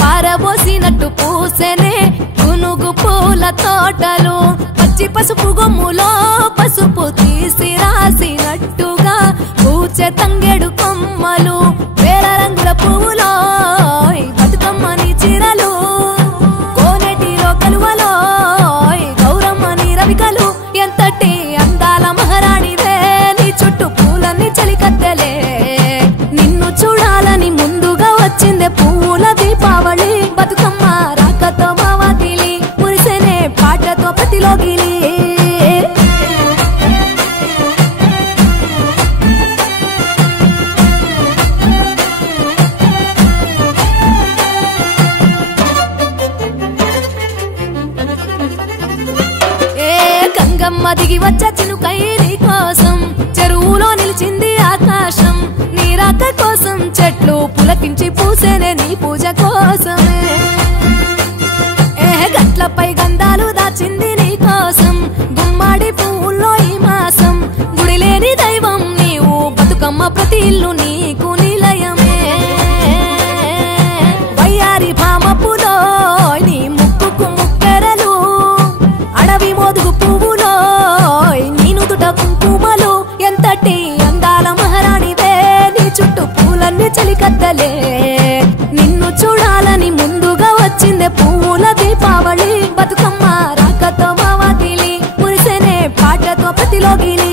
పారబోసినట్టు పూసెనే గునుగు పూల తోటలు పచ్చి పసుపు గొమ్ములో పసుపు తీసి రాసినట్టుగా పూచే తంగెడు కొమ్మలు వేల రంగుల పువ్వులో బతుకమ్మని చీరలు కోనేటిలో కలువలో గౌరమ్మని రవికలు ఎంతటి అందాల మహారాణివే నీ చుట్టూ పూలన్నీ చలికత్తెలే నిన్ను చూడాలని ముందుగా వచ్చిందే పువ్వుల దీపావళి బతుకమ్మ రాకతో మావాకిలి మురిసెనే పాటతో ప్రతిలోగిలి గంగమ్మ దిగి వచ్చ చినుకై నీ కోసం చెరువులో నిలిచింది ఆకాశం నీ రాక కోసం చెట్లు పులకించి పూసేనే నీ పూజ కోసమే గట్లపై గంధాలు దాచింది నీ కోసం గుమ్మాడి పువ్వుల్లో ఈ మాసం గుడిలేని దైవం నీవు బతుకమ్మ ప్రతి ఇల్లు నీకు నిలయమే వయ్యారి భామపులో నీ ముక్కుకు ముక్కెరలు అడవి మోదుగు పువ్వులో నీ నుదుట కుంకుమలు ఎంతటి అందాల మహారాణివే నీ చుట్టూ పూలన్నీ చలికత్తలే నిన్ను చూడాలని ముందుగా వచ్చిందే పువ్వుల దీపావళి బతుకమ్మ రాకతో మావాకిలి మురిసెనే పాటతో ప్రతిలోగిలి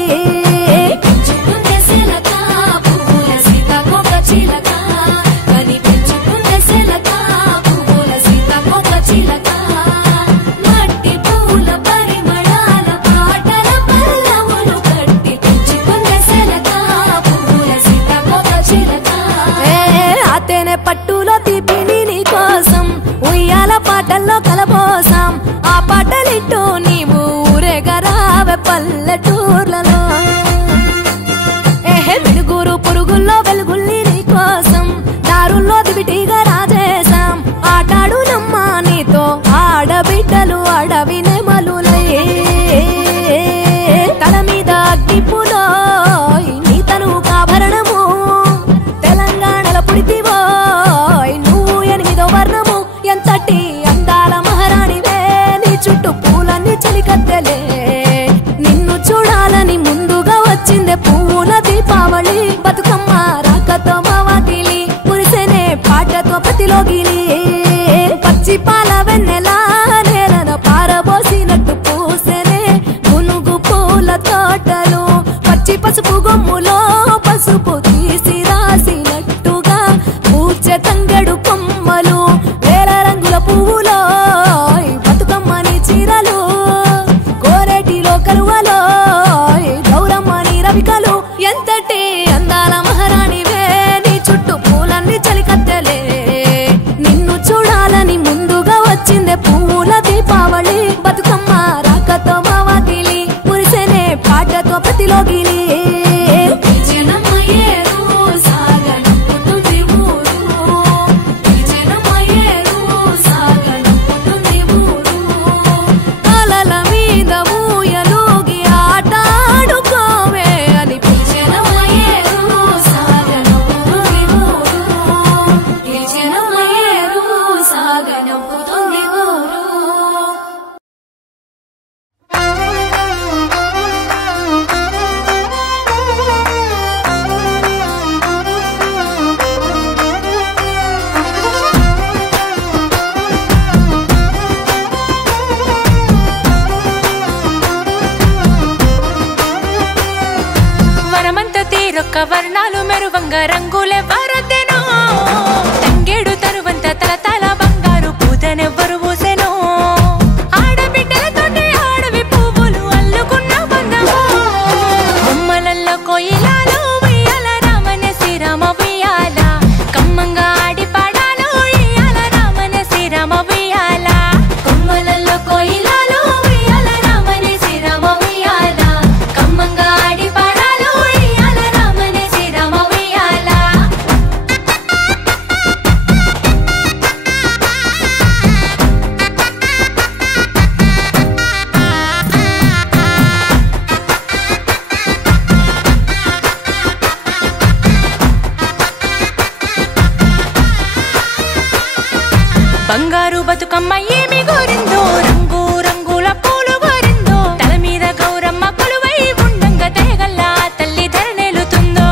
పట్టులో తీపిని నీ కోసం ఉయ్యాల పాటల్లో కలపోసాం ఆ పాటలిట్టు నీవు ఊరేగరావే పల్లెటూర్లలో వెలుగురు పురుగుల్లో వెలుగుల్ని నీ కోసం దారుల్లో దివిటిగా రాజేశాం ఆటాడు నమ్మ నీతో ఆడబిడ్డలు అడవి నెమలులై తల మీద అగ్గిపులో నీ తను కాభరణము తెలంగాణలో పుడితివో నువ్వు 8వ వర్ణము ఎంతటి అందాల మహారాణివే నీ చుట్టూ పూలన్నీ చలికత్తెలే నిన్ను చూడాలని ముందుగా వచ్చిందే పువ్వుల దీపావళి బతుకమ్మ రాకతో మావాకిలి మురిసెనే పాటతో ప్రతిలోగిలి పచ్చి పాల వెన్నెలా నేలన పారబోసినట్టు పూసెనే గునుగు పూల తోటలు పచ్చి పసుపు గొమ్ములో పసుపు తీసి రాసినట్టుగా పూచే తంగెడు కొమ్మలు వేల రంగుల పువ్వులో బతుకమ్మని చీరలు కోరేటిలో కలువలో గౌరమ్మని రవికలు ఎంతటి అందాల మహారాణివే నీ చుట్టూ పూలన్నీ చలికత్తెలే నిన్ను చూడాలని ముందుగా వచ్చిందే పువ్వుల దీపావళి బతుకమ్మ రాకతో మావాకిలి మురిసెనే పాటతో ప్రతిలోగిలి వర్ణాలు మెరువంగ రంగులే వరదెనో తంగేడు తరువంత తలతల బంగారు పూతనెవ్వరు పూసెనో ఆడబిడ్డలతోటి ఆడవి పువ్వులు అల్లుకున్న బంధమో బొమ్మలల్లో కొయిలాలు ఉయ్యాల రామనే శ్రీరామ ఉయ్యాల కమ్మంగా ఆడి పాడాలు ఉయ్యాల రామనే శ్రీరామ ఉయ్యాల బొమ్మలల్లో కొయిలాలు ఉయ్యాల రామనే శ్రీరామ ఉయ్యాల కమ్మంగా ఆడి పాడాలు ఉయ్యాల రామనే శ్రీరామ ఉయ్యాల బంగారు బతుకమ్మ ఏమి గోరిందో రంగు రంగుల పూలు గోరిందో తల మీద గౌరమ్మ కొలువై ఉండంగా దయగల్లా తల్లి ధరనేలుతుందో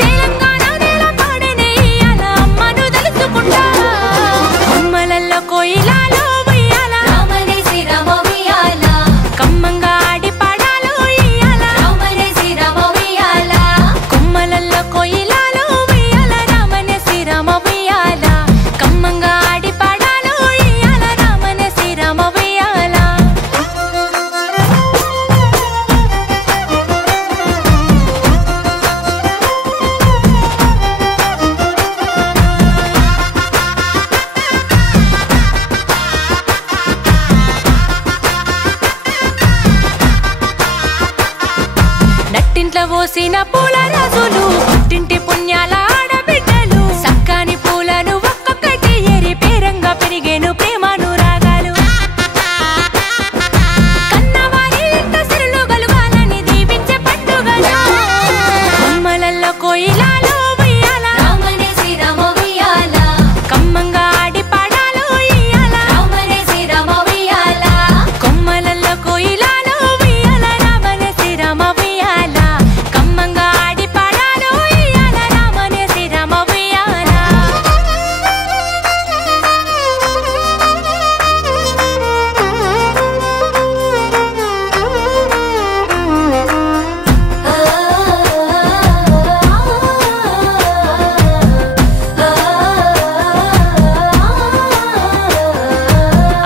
తెలంగాణ నేల పాడనే ఇయ్యాల అమ్మను తలుచుకుంటా కొమ్మలల్లో కోయిలాలో ఉయ్యాల రామనే శ్రీరామ ఉయ్యాల కమ్మంగా ఆడి పాడాలో ఇయ్యాల రామనే శ్రీరామ ఉయ్యాల కొమ్మలల్లో కోయిలాలో ఉయ్యాల రామనే శ్రీరామ ఉయ్యాల కమ్మంగా ఆడి పాడాలో ఇయ్యాల రామనే శ్రీరామ ఉయ్యాల నట్టింట్ల పోసిన పూల రాజులు పుట్టింటి పుణ్యాల ఆడబిడ్డలు సక్కాని పూలను ఒక్కొక్కటి ఏరి పేరంగా పెరిగేను ప్రేమను రాగాలు కన్నవారి ఇంట సిరులు గలుగాలని దీవించే పండుగలు కొమ్మలల్లో కోయిలాలో ఉయ్యాల రామనే శ్రీరామ ఉయ్యాల కమ్మంగా ఆడి పాడాలో ఇయ్యాల రామనే శ్రీరామ ఉయ్యాల కొమ్మలల్లో కోయిలాలో ఉయ్యాల రామనే శ్రీరామ ఉయ్యాల కమ్మంగా ఆడి పాడాలో ఇయ్యాల రామనే శ్రీరామ ఉయ్యాల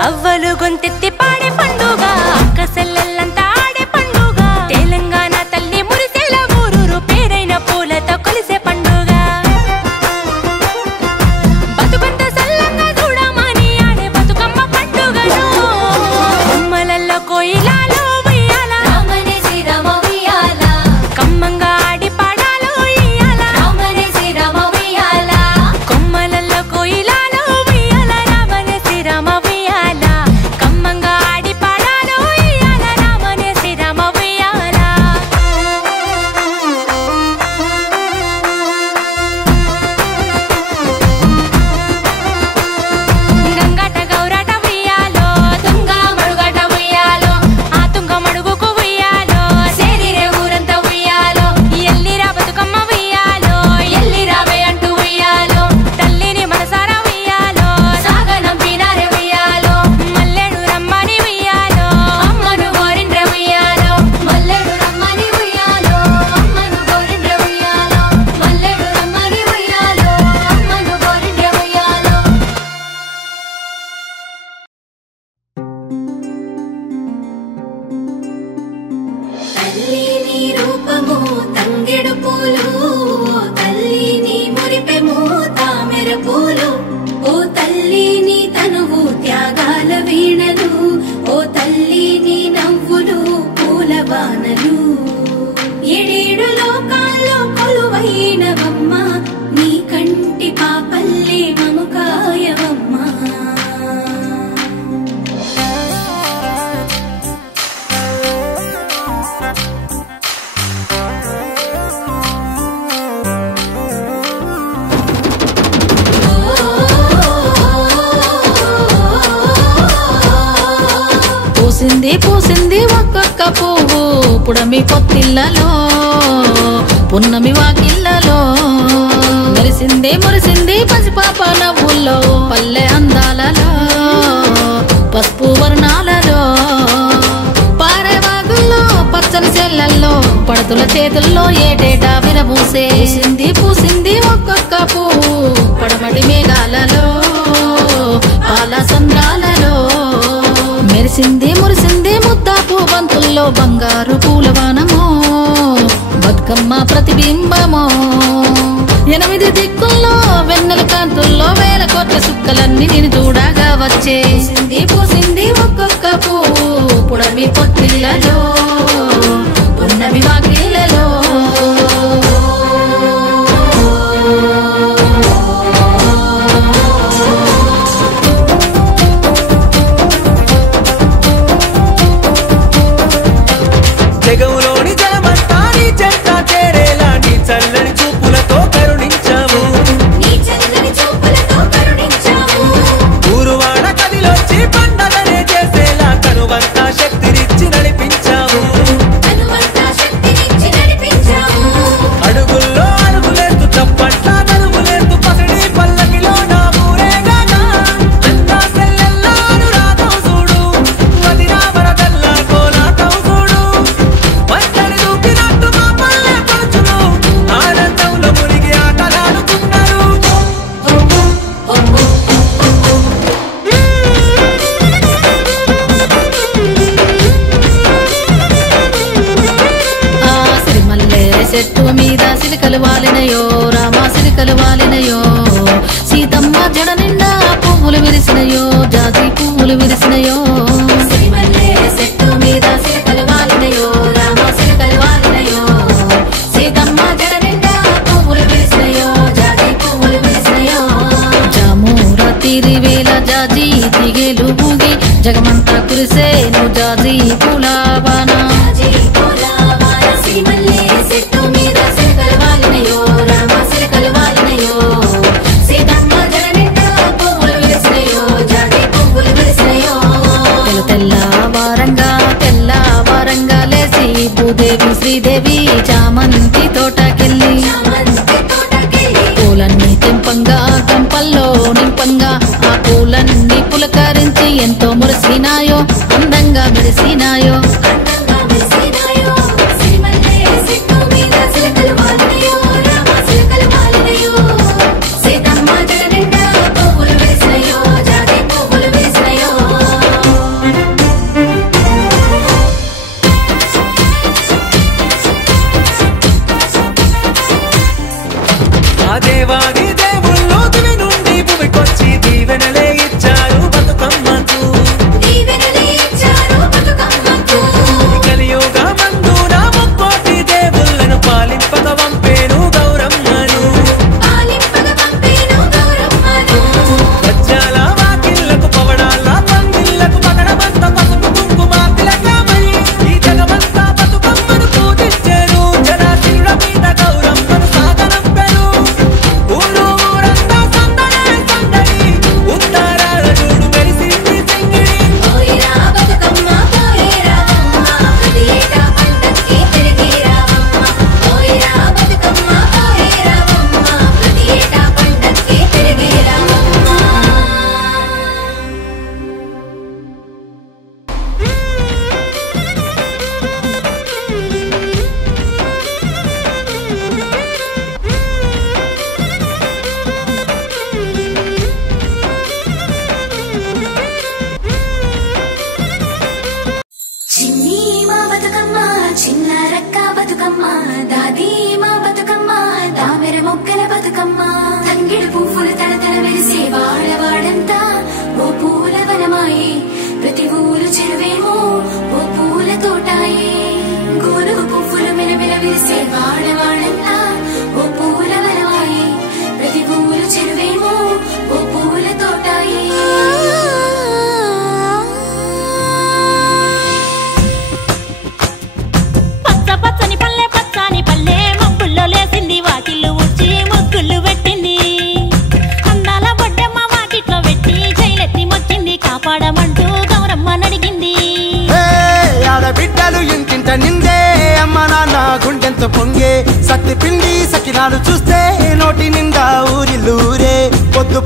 అవ్వలు గొంతెత్తి పాడే పండుగ అక్క సెల్లెల్లంతా ఆడే పండుగ తెలంగాణ తల్లి మురిసేల ఊరూరు పేరైన పూలతో కొలిసే పండుగ బతుకంత సల్లంగా చూడమని ఆడే బతుకమ్మ పండుగను కొమ్మలల్లో కోయిలాలో ఉయ్యాల రామనే శ్రీరామ ఉయ్యాల కమ్మంగా ఆడి పాడాలో ఇయ్యాల రామనే శ్రీరామ ఉయ్యాల కొమ్మలల్లో కోయిలాలో ఉయ్యాల రామనే శ్రీరామ ఉయ్యాల కమ్మంగా ఆడి పాడాలో ఇయ్యాల రామనే శ్రీరామ ఉయ్యాల గంగట గౌరట ఉయ్యాలో తుంగ మడుగట ఉయ్యాలో ఆ తుంగ మడుగుకు ఉయ్యాలో శరీరే ఊరంతా ఉయ్యాలో ఎల్లిరా బతుకమ్మ ఉయ్యాలో ఎల్లి రావే అంటూ ఉయ్యాలో తల్లిని మనసారా ఉయ్యాలో సాగనంపినారే ఉయ్యాలో మల్లెడు రమ్మని ఉయ్యాలో అమ్మను గోరిండ్రె ఉయ్యాలో మల్లెడు రమ్మని ఉయ్యాలో అమ్మను గోరిండ్రె ఉయ్యాలో మల్లెడు రమ్మని ఉయ్యాలో అమ్మను గోరిండ్రె ఉయ్యాలో తల్లి నీ రూపము తంగెడు పూలు తల్లి నీ మురిపెము తామెర పూలు ఓ తల్లి నీ తనువు త్యాగాల వీణలు ఓ తల్లి నీ నవ్వులు పూల బాణలు ఏడేడు లోకాల్లో కొలువైనవమ్మ నీ కంటి పాపల్లి మముకాయవమ్మ పూసింది పూసింది ఒక్కొక్క పువ్వు పుడమి పొత్తిళ్ళలో పున్నమి వాకిళ్ళలో మెరిసింది మురిసింది పసిపాప నవ్వుల్లో పల్లె అందాలలో పసుపు వర్ణాలలో పారే వాగుల్లో పచ్చని చెల్లల్లో పడతుల చేతుల్లో ఏటేటా విరబూసే పూసింది పూసింది ఒక్కొక్క పువ్వు పడమటి మేఘాలలో పాల సంద్రాలలో మెరిసింది మురిసింది ముద్దాపు బంతుల్లో బంగారు పూలవానమో బతుకమ్మ ప్రతిబింబమో 8 దిక్కుల్లో వెన్నెల కాంతుల్లో వేల కోట్ల సుక్కలన్నీ నేను చూడగా వచ్చే పూసింది పూసింది ఒక్కొక్క పువ్వు పుడమి పొత్తిళ్ళలో పున్నమి వాకిళ్ళలో జగములోని జలమంతా నీ చెంత చేరేలా నీ చల్లని చూపులతో కరుణించవ సిరికలు వాలినయో రామ సిరికలు వాలినయో సీతమ్మ జడ నిండా పువ్వులు విరిసినయో జాజి పువ్వులు విరిసినయో సిరిమల్లె చెట్టు మీద సిరికలు వాలినయో రామ సిరికలు వాలినయో సీతమ్మ జడ నిండా పువ్వులు విరిసినయో జాజి పువ్వులు విరిసినయో జాము రాత్రి వేళ జాజి తీగేలు ఊగి జగమంతా కురిసేను జాజి పూలవాన సిరిమల్లె చెట్టు మీద సిరికలు వాలినయో రామ సిరికలు వాలినయో సీతమ్మ జడ నిండా పువ్వులు విరిసినయో జాజి పువ్వులు విరిసినయో తెల్లవారంగా లేసి భూదేవి శ్రీదేవి చామంతి తోటకెళ్ళి పూలన్నీ తెంపంగా గంపల్లో నింపంగా ఆ పూలన్నీ పులకరించి ఎంతో మురిసినాయో అందంగా మెరిసినాయో దేవాది దేవుళ్ళు దివి నుండి భూమికొచ్చి దీవెనలే ఇచ్చారు బతుకమ్మకు కలియుగ మందున ముక్కోటి దేవుళ్ళను పాలింపక పంపేను గౌరమ్మను వజ్రాల వాకిళ్లకు పవడాల పందిళ్లకు పగడమంత పసుపు కుంకుమ తిలకమై ఈ జగమంతా బతుకమ్మను పూజించేను జనాశిల మీద గౌరమ్మను సాగనంపెను ఊరు ఊరంతా సందడే సందడి ఉత్తరాల చూడు మెరిసింది సింగిడి పోయిరా బతుకమ్మ పోయిరావమ్మ ప్రతి ఏటా పండక్కి తిరిగి రావమ్మ పోయిరా బతుకమ్మ పోయిరావమ్మ ప్రతి ఏటా పండక్కి తిరిగి రావమ్మ చిన్ని మా బతుకమ్మ చిన్న రక్క బతుకమ్మ దాది మా బతుకమ్మ దామెర మొగ్గల బతుకమ్మ తంగిడి పువ్వులు తడతడ వెలిసే వాడవాడంతా ఓ పూల వనమాయే ప్రతి ఊరు చెరువేమో ఓ పూల తోటాయే గోనుగు పువ్వులు మెలమెల విరిసే వాడవాడంతా ఓ పూల వనమాయే ప్రతి ఊరు చెరువేమో ఓ పూల తోటాయే పచ్చ పచ్చని పల్లె మబ్బుల్లో లేసింది వాకిళ్ళు ఊడ్చి ముగ్గులు పెట్టింది అందాల బొడ్డమ్మ వాకిట్లో పెట్టి జైలెత్తి మొక్కింది కాపాడమంటూ గౌరమ్మ నడిగింది ఆడబిడ్డలు ఇంటింట నిందే అమ్మ నాన్న గుండెంత పొంగే సత్తి పిండి సకినాలు చూస్తే నోటి నిండా ఊరిల్లూరే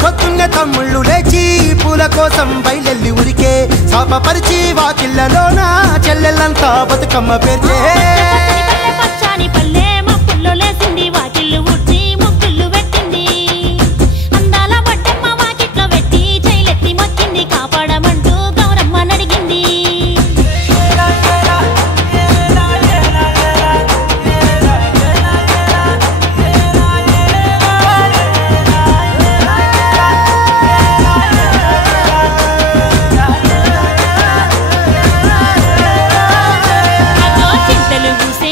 పొద్దున్నే తమ్ముళ్ళు లేచి పూల కోసం బయలెల్లి ఉరికే శాపపరిచి వాకిళ్ళలోన చెల్లెళ్ళంతా బతుకమ్మ పేర్చే పచ్చని పల్లె మబ్బుల్లో లేసింది వాకిళ్ళు ఊడ్చి ముగ్గులు పెట్టింది అందాల బొడ్డమ్మ వాకిట్లో పెట్టి జైలెత్తి మొక్కింది కాపాడమంటూ గౌరమ్మ నడిగింది చింతలు పూసే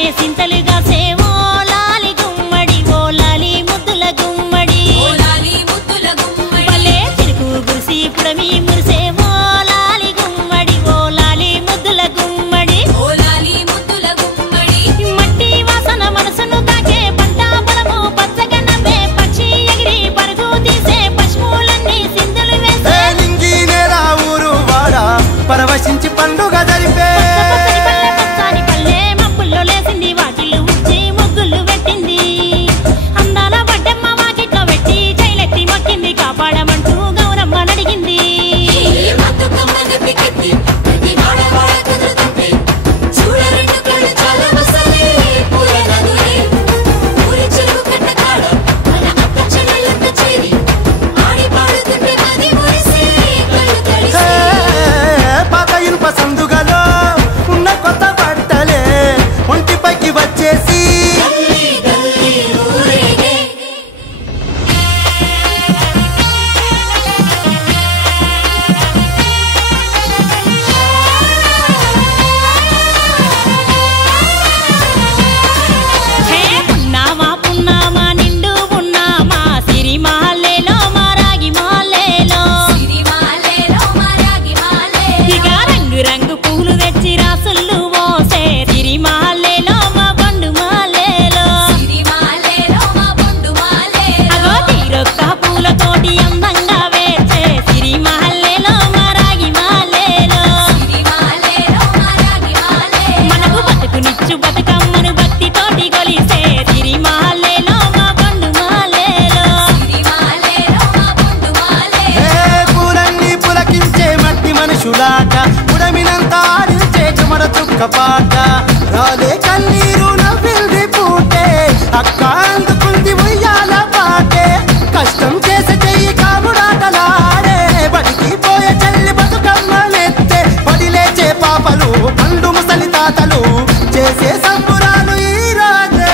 పడుచులాట ఉడమినంత ఆడించే చెమడ చుక్క పాట రాలే కన్నీరు నవ్వింది పూటే అక్క అందుకుంది ఉయ్యాల పాటే కష్టం చేసే చెయ్యి కాముడాటలాడే బడికి పోయే చెల్లి బతుకమ్మనెత్తే పడి లేచే పాపలు పండు ముసలి తాతలు చేసే సంబురాలు ఈ రోజే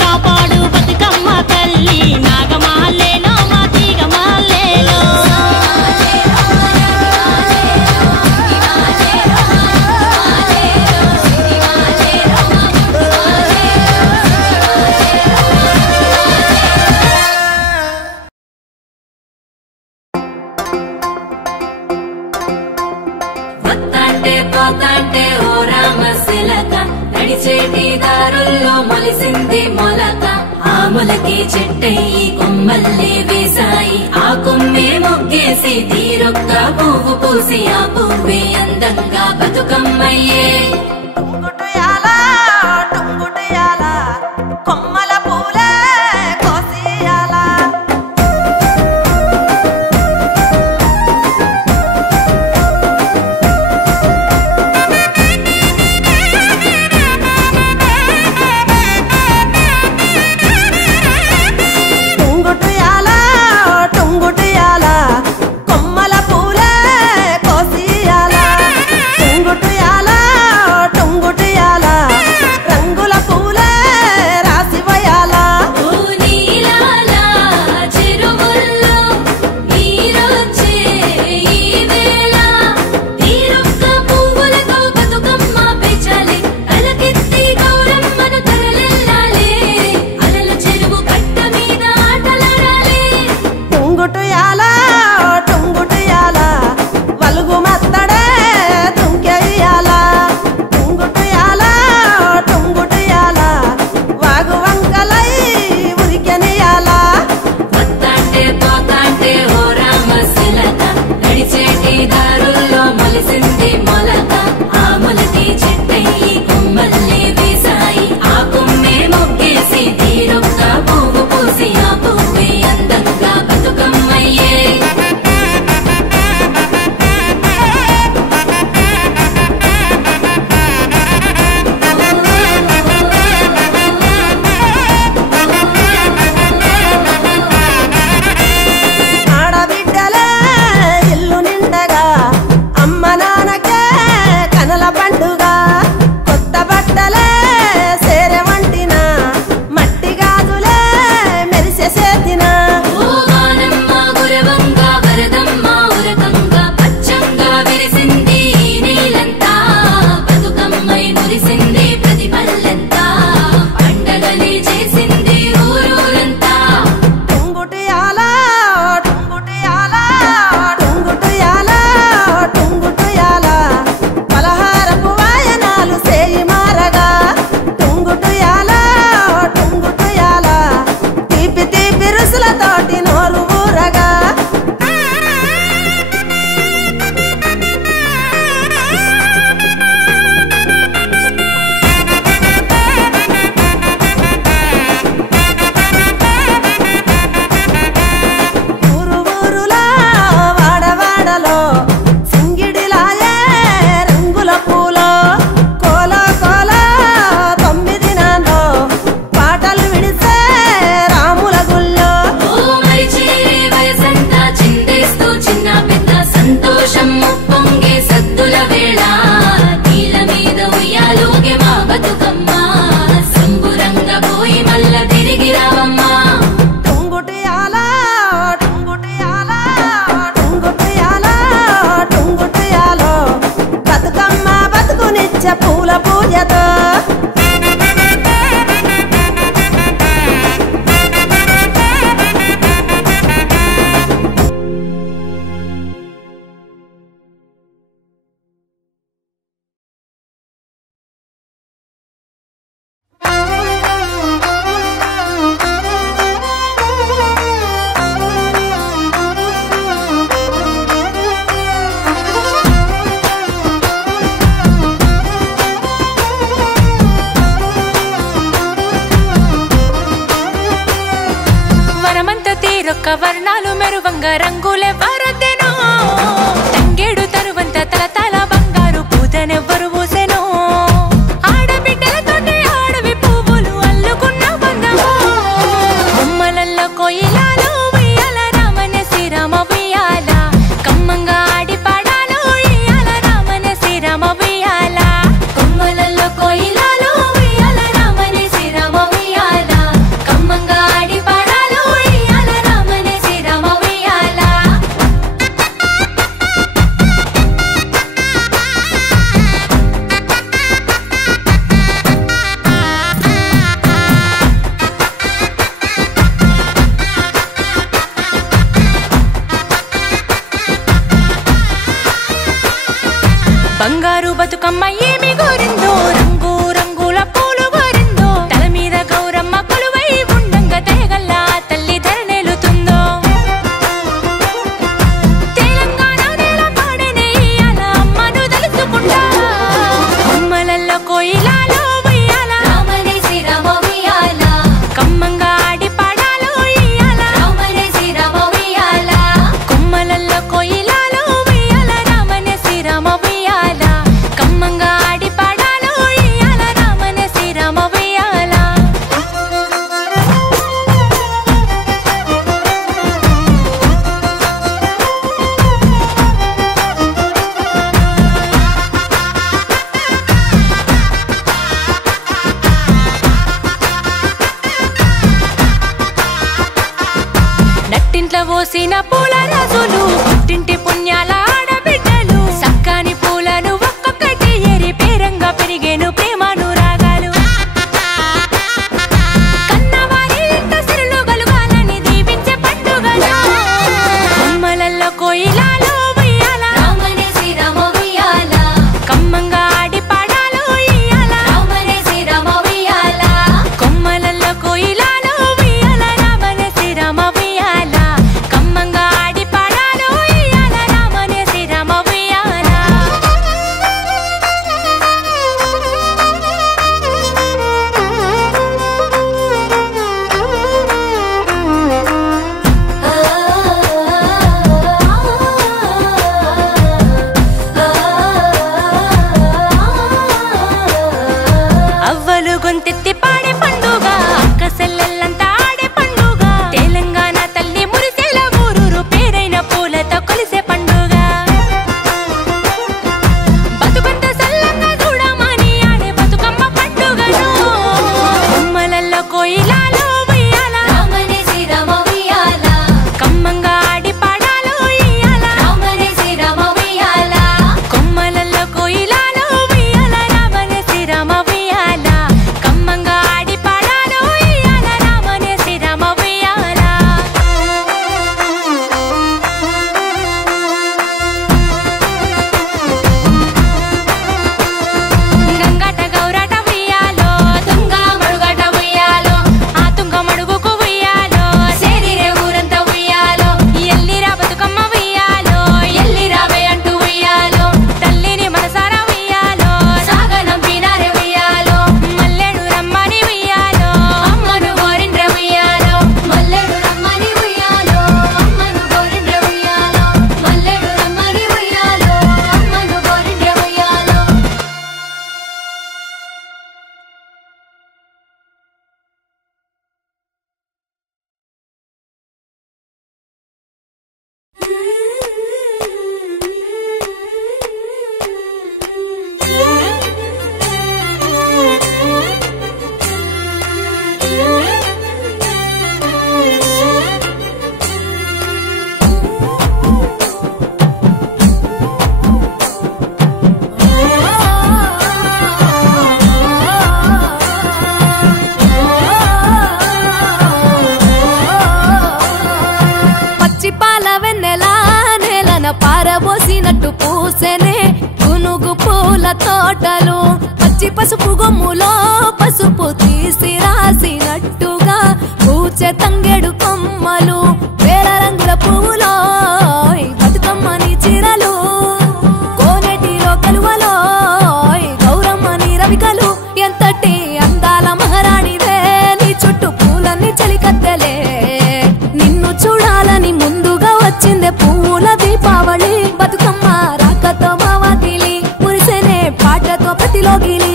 కాపాడు బతుకమ్మ తల్లి నాగమాలేలో మా తీగమాలేలో వత్తాంటే పోతాంటే ఓ రామశిలక నడిచేటి దారుల్లో మొలిసింది మొలక ఆ మొలకి చెట్టయి కొమ్మల్లే వేసాయి ఆ కొమ్మే మొగ్గేసి తీరొక్క పువ్వు పూసి ఆ పువ్వే అందంగా బతుకమ్మయ్యే కొమ్మల పూలే కోసియాలా కొమ్మల పూలే కోసియాలా టుంగుటుయాలా వర్ణాలు మెరువంగ రంగులే వరదెనో తంగేడు తరువంత తల తల బంగారు పూతనెవ్వరు పూసెనో ఆడబిడ్డలతోటి ఆడవి పువ్వులు అల్లుకున్న బంధమో బొమ్మలల్లో కోయిలాలో ఉయ్యాల రామనే శ్రీరామ ఉయ్యాల కమ్మంగా ఆడి పాడాలో ఉయ్యాల రామనే శ్రీరామ ఉయ్యాల బొమ్మలల్లో కోయిలాలో ఉయ్యాల రామనే శ్రీరామ ఉయ్యాల కమ్మంగా ఆడి పాడాలో ఉయ్యాల రామనే శ్రీరామ ఉయ్యాల బంగారు బతుకమ్మ ఏమి గోరిందో రంగు రంగుల పూలు గోరిందో తల మీద గౌరమ్మ కొలువై ఉండంగ దయగల్లా తల్లి ధరణేలుతుందో తెలంగాణ నేల పాడనే ఇయ్యాల అమ్మను తలుచుకుంటా బొమ్మలల్లో కోయిలాలో ఉయ్యాల రామనే శ్రీరామ ఉయ్యాల కమ్మంగా ఆడి పాడాలో ఇయ్యాల రామనే శ్రీరామ ఉయ్యాల కొమ్మలల్లో కోయిలాలో ఉయ్యాల రామనే శ్రీరామ ఉయ్యాల కమ్మంగా ఆడి పాడాలో ఇయ్యాల రామనే శ్రీరామ ఉయ్యాల నట్టింట్ల పోసిన పూల రాజులు పుట్టింటి పుణ్యాల ఆడబిడ్డలు సక్కాని పూలను ఒక్కొక్కటి ఏరి పేరంగా పెరిగేను ప్రేమను రాగాలు కన్నవారి ఇంట సిరులు గలుగాలని దీవించే పండుగలు బొమ్మలల్లో కోయిలాలో ఉయ్యాల రామనే శ్రీరామ ఉయ్యాల కమ్మంగా ఆడి పాడాలో ఇయ్యాల రామనే శ్రీరామ ఉయ్యాల కొమ్మలల్లో కోయిలాలో ఉయ్యాల రామనే శ్రీరామ ఉయ్యాల కమ్మంగా ఆడి పాడాలో ఇయ్యాల రామనే శ్రీరామ ఉయ్యాల అవ్వలు గొంతెత్తి పాడే పండుగ అక్క సెల్లెల్లంతా ఆడే పండుగ తెలంగాణ తల్లి మురిసేల ఊరూరు పేరైన పూలతో కొలిసే పండుగ బతుకంత సల్లంగా చూడమని ఆడే బతుకమ్మ పండుగను బొమ్మలల్లో కోయిలాలో ఉయ్యాల రామనే శ్రీరామ ఉయ్యాల కమ్మంగా ఆడి పాడాలో ఇయ్యాల రామనే శ్రీరామ ఉయ్యాల కొమ్మలల్లో కోయిలాలో ఉయ్యాల రామనే శ్రీరామ ఉయ్యాల కమ్మంగా ఆడి పాడాలో ఇయ్యాల రామనే శ్రీరామ ఉయ్యాల గంగట గౌరట ఉయ్యాలో తుంగ మడుగట ఉయ్యాలో ఆ తుంగ మడుగుకు ఉయ్యాలో శరీరే ఊరంతా ఉయ్యాలో ఎల్లిరా బతుకమ్మ ఉయ్యాలో ఎల్లిరావే అంటూ ఉయ్యాలో తల్లిని మనసారా ఉయ్యాలో సాగనంపినారే ఉయ్యాలో మల్లెడు రమ్మని ఉయ్యాలో అమ్మను గోరిండ్రె ఉయ్యాలో మల్లెడు రమ్మని ఉయ్యాలో అమ్మను గోరిండ్రె ఉయ్యాలో మల్లెడు రమ్మని ఉయ్యాలో అమ్మను గోరిండ్రె ఉయ్యాలో పచ్చి పాల వెన్నెలా నేలన పారబోసినట్టు పూసెనే గునుగు పూల తోటలు పచ్చి పసుపు గొమ్ములో పసుపు తీసి రాసినట్టుగా పూచె తంగెడు కొమ్మలు వేల రంగుల పువ్వులో బతుకమ్మని చిరలు కోనెటిలో కలువలో గౌరమ్మని రవికలు ఎంతటి అందాల మహారాణివే నీ చుట్టూ పూలన్నీ చలికత్తెలే నిన్ను చూడాల వచ్చిందే పువ్వుల దీపావళి బతుకమ్మ రాకతో మావాతిలి మురిసెనే పాటతో ప్రతిలోగిలి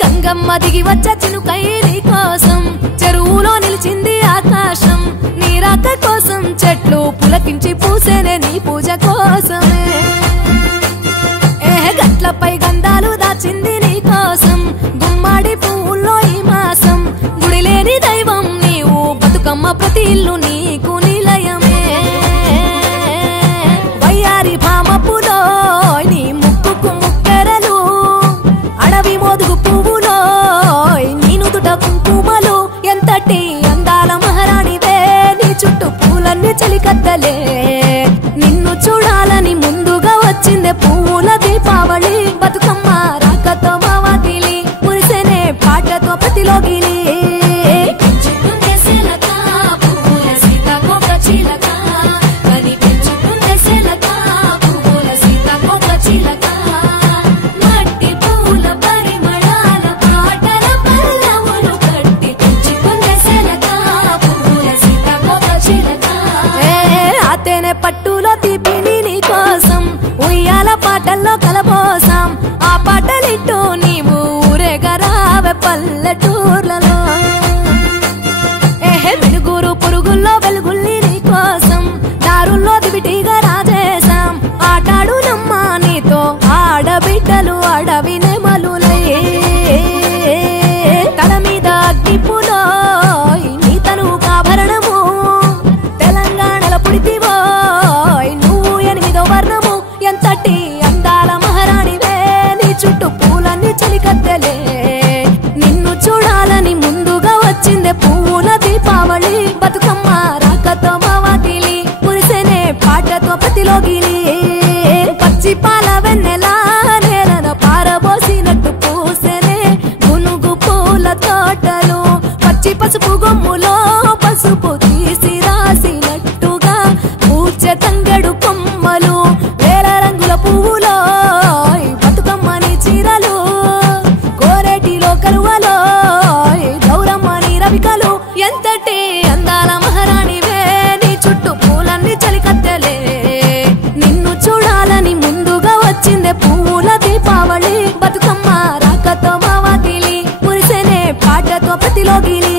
గంగమ్మ దిగి వచ్చ చినుకై నీ కోసం చెరువులో నిలిచింది ఆకాశం నీ రాక కోసం చెట్లు పులకించి పూసేనే నీ పూజ కోసమే గట్లపై గంధాలు దాచింది నీ కోసం గుమ్మాడి పువ్వుల్లో ఈ మాసం గుడి లేని దైవం నీవు బతుకమ్మ ప్రతి ఇల్లు నీకు నిలయమే వయ్యారి భామపులో నీ ముక్కుకు ముక్కెరలు అడవి మోదుగు పువ్వులో నీనుదుట కుంకుమలు ఎంతటి అందాల మహారాణివే నీ చుట్టూ పూలన్నీ చలికత్తలే నిన్ను చూడాలని ముందుగా వచ్చిందే పువ్వుల దీపావళి బతుకమ్మ రాకతో మావాతిలి మురిసెనే పాటతో ప్రతిలోగిలి పట్టులో తీపిని నీ కోసం ఉయ్యాల పాటల్లో కలబోసాం ఆ పాటలింటూ నీవు ఊరేగరావే పల్లెటూర్లలో మినుగురు పురుగుల్లో వెలుగుల్ని నీ కోసం దారుల్లో దివిటిగా రాజేశాం ఆటాడు నమ్మా నీతో ఆడబిడ్డలు అడవి నెమలులై తల మీద అగ్గిపులో నీ తను ఆభరణము తెలంగాణలో పుడితివో నువ్వు 8వ వర్ణము ఎంతటి అందాల మహారాణివే నీ చుట్టూ పూలన్నీ చలికత్తెలే నిన్ను చూడాలని ముందుగా వచ్చిందే పువ్వుల దీపావళి బతుకమ్మ రాకతో మావాతిలి మురిసెనే పాటతో ప్రతిలోగిలి పచ్చి పాల వెన్నెలా నేలన పారబోసినట్టు పూసెనే గునుగు పూల తోటలు పచ్చి పసుపు గొమ్ములో పసుపు తీసి రాసినట్టుగా పూచె తంగడు కొమ్మలు వేల రంగుల పువ్వులో బతుకమ్మని చీరలు కోరేటిలో కలువలో గౌరమ్మని రవికలు ఎంతటి అందాల మహారాణివే నీ చుట్టూ పూలన్నీ చలికత్తెలే నిన్ను చూడాలని ముందుగా వచ్చిందే పువ్వుల దీపావళి బతుకమ్మ రాకతో మావాతిలి మురిసెనే పాటతో ప్రతిలోగిలి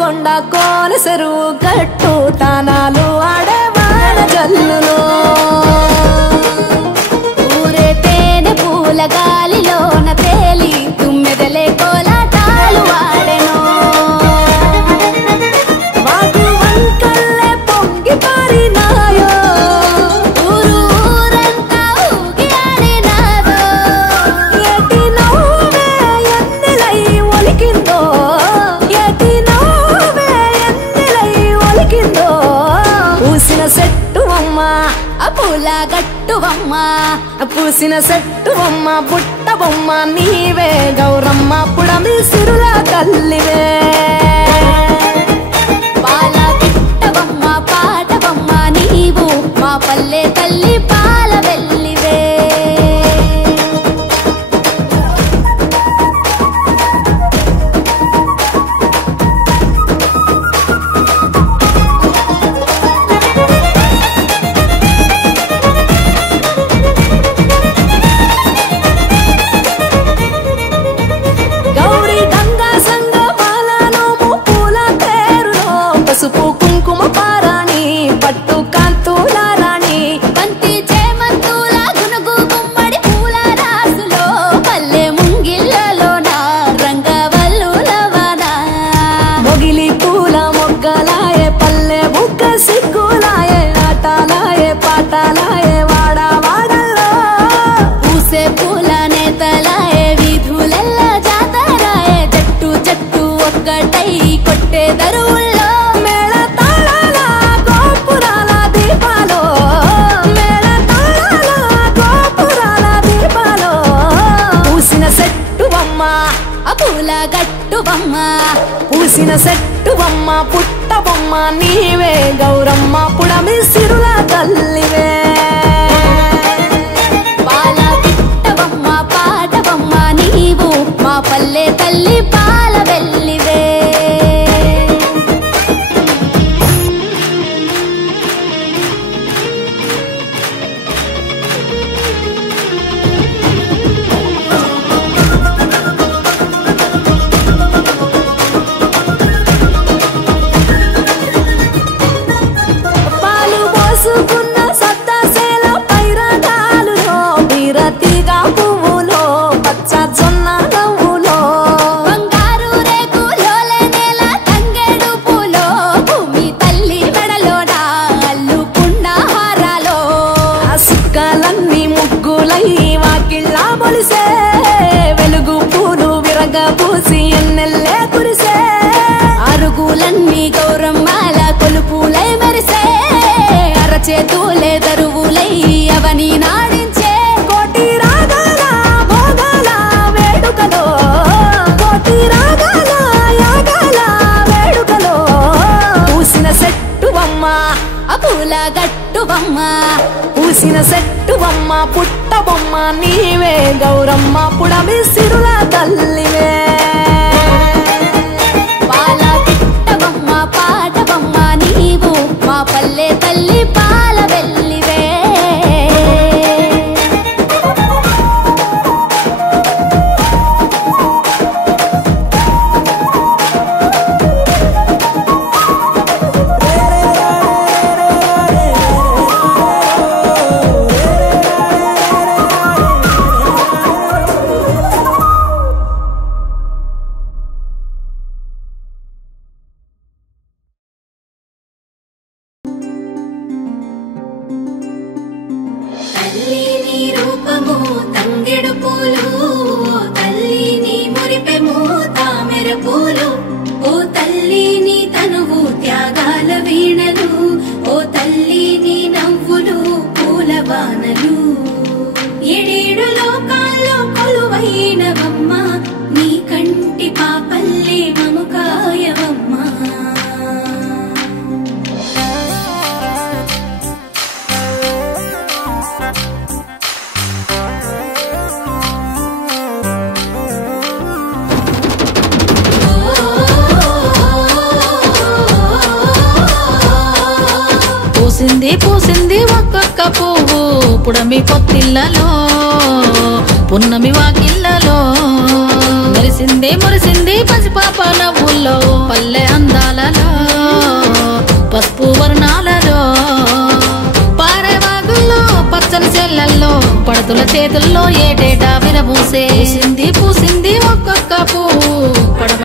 కొండ కోన చెరువు గట్టు తానాలు ఆడవాన జల్లులో ఊరే తేనె పూల గాలిలోన తేలి తుమ్మెదలే కోలాటాలు ఆడెను వాగు వంకల్లే పొంగి పారినాయో ఊరు ఊరంతా ఊగి ఆడినారో ఎటి నవ్వే ఎన్నెలై ఒలికిందో పూసిన చెట్టు అమ్మ పూల గట్టు బొమ్మ పూసిన చెట్టు బొమ్మ పుట్ట బొమ్మ నీవే గౌరమ్మ పుడమి సిరుల తల్లివే పాల పిట్ట బొమ్మ పాట బొమ్మ నీవు మా పల్లె తల్లి పాల వెల్లివే పూల గట్టు బొమ్మ పూసిన సెట్టు బొమ్మ పుట్ట బొమ్మ నీవే గౌరమ్మ పుడమి సిరుల తల్లివే పాల పిట్ట బొమ్మ పాట బొమ్మ నీవు మా పల్లె తల్లి పాల వెల్లివే వెలుగు పూలు విరగబూసి ఎన్నెల్లే కురిసే అరుగులన్నీ గౌరమ్మాల కొలుపులై మెరిసే అరచేతులే దరువులై అవని నాడించే కోటి రాగాల భోగాల వేడుకలో కోటి రాగాల యాగాల వేడుకలో పూసిన సెట్టు బొమ్మ పూల గట్టు బొమ్మ పూసిన సెట్టు బొమ్మ పుట్ట బొమ్మ నీవే గౌరమ్మ పుడమి సిరుల తల్లివే పాల పిట్ట బొమ్మ పాట బొమ్మ నీవు మా పల్లె తల్లి పాల వెల్లివే పూసింది ఒక్కొక్క పువ్వు పుడమి పొత్తిళ్ళలో పున్నమి వాకిళ్ళలో మురిసింది పసిపాప నవ్వుల్లో పల్లె అందాలలో పసుపు వర్ణాలలో పారేవాగుల్లో పచ్చని చెల్లల్లో పడతుల చేతుల్లో ఏటేటా విరబూసే పూసింది ఒక్కొక్క పువ్వు